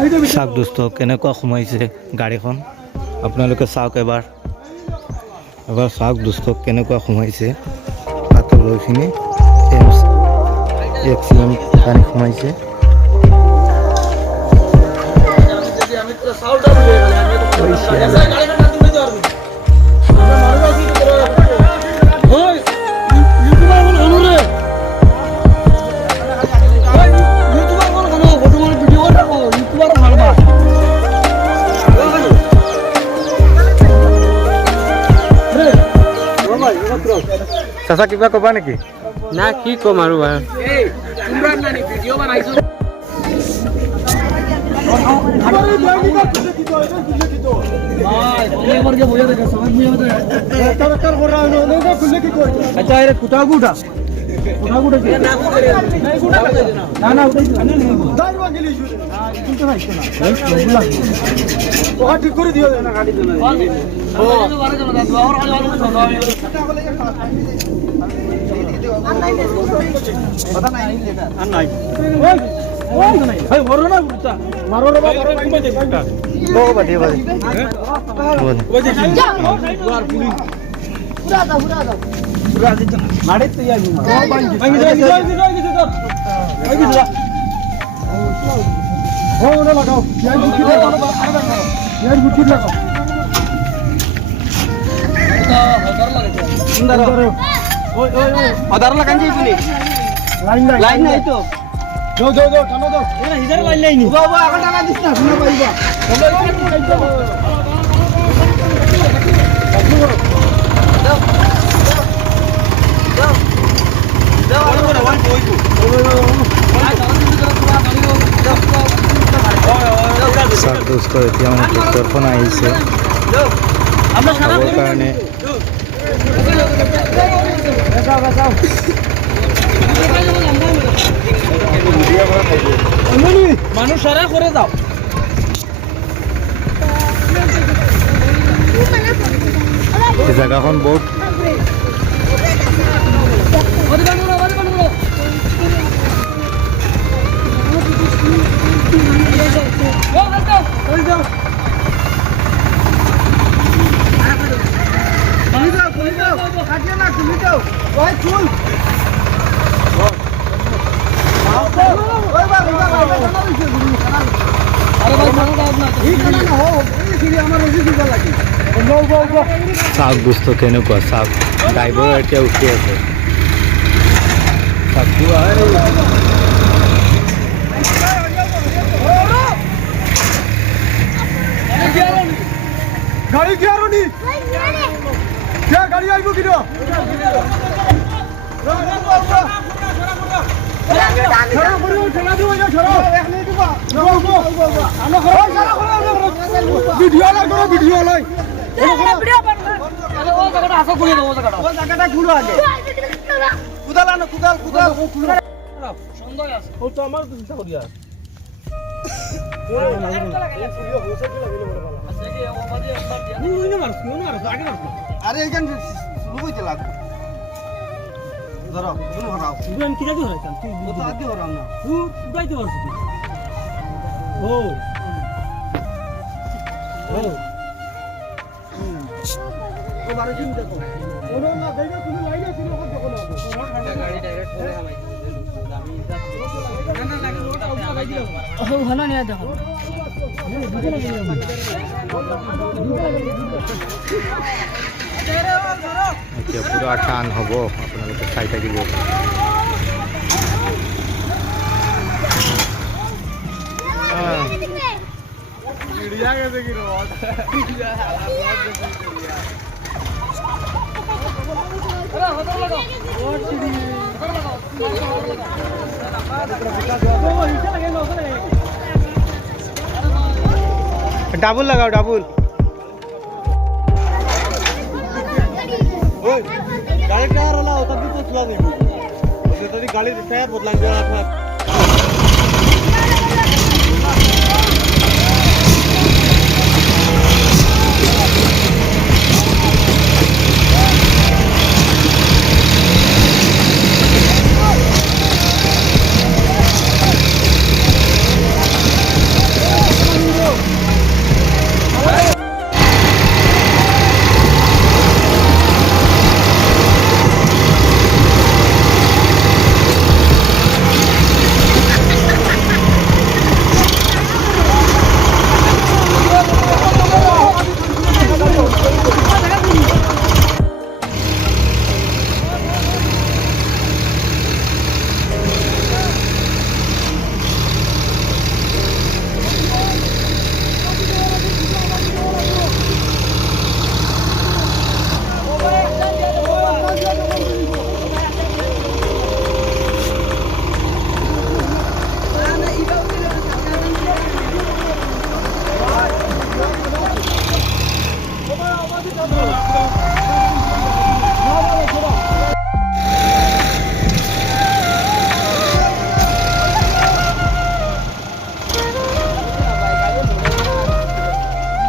চাওক দোস্ত কেনেকুৱা সোমাইছে গাড়ীখন আপোনালোকে চাওক এবাৰ চাওক দোস্ত কেনেকুৱা সোমাইছে তাতে লৈ কিনে এক্সিডেণ্ট গাড়ী সোমাইছে চাচা কিবা কবা নেকি না কি কম আৰু ঠিক করে দিও না গাড়ি লাইন নাই তো যাও যাও যাও টানো দাও এরা হিজার লাইন নাই নি বাবা এখন টাকা দিছ না শুনা পাইবা দোস্ত এতিয়া মানে ট্ৰেক্টৰখন আহিছে খাবৰ কাৰণে মানুষ সাৰা কৰে যাও এই জায়গাখন বহুত চাওক দোস্ত কেনেকুৱা চাওক ড্ৰাইভাৰ এতিয়া উঠি আছে গাড়ি কি আর নি क्या गाड़ी आई वो किलो छोड़ो करो चला दो या छोड़ो वीडियो ला करो वीडियो ला वीडियो बन अरे वो जगह आसो खुले दो वो जगह खुलो आगे कुदाल ना कुदाल सुंदर আছে ও তো আমার চিন্তা করি আর আরে এইখান লুবইতে লাগ ধরো তুমি হরাও তুমি কি জায়গা হরাইতাম তুই ও তো আগে হরাও না তুই উড়াইতে পারছিস ও ও ও বারে দিন দেখো ওনো না দেখো তুমি লাইনে ছিল কত দেখো না গাড়ি ডাইরেক্ট করে হামাই আমি না লাগে রোড আউট লাগাই দিও ও ভালো নিয়া দেখো এতিয়া পুৰা টান হ'ব আপোনালোকে চাই থাকিব ডাবল লাগাও ডাবল गाड़ी टायर वाला होता भी तो चला देंगे गाड़ी टायर बदलाएंगे